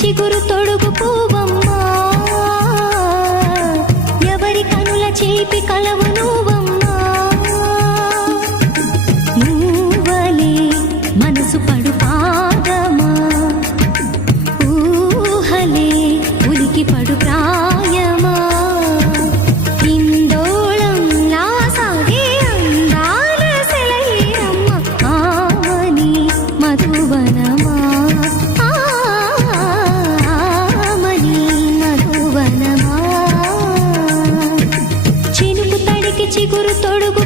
చిగురు తొడుగు పూవమ్మా ఎవరి కనుల చేపి కలవను? చిగురు తొడుగు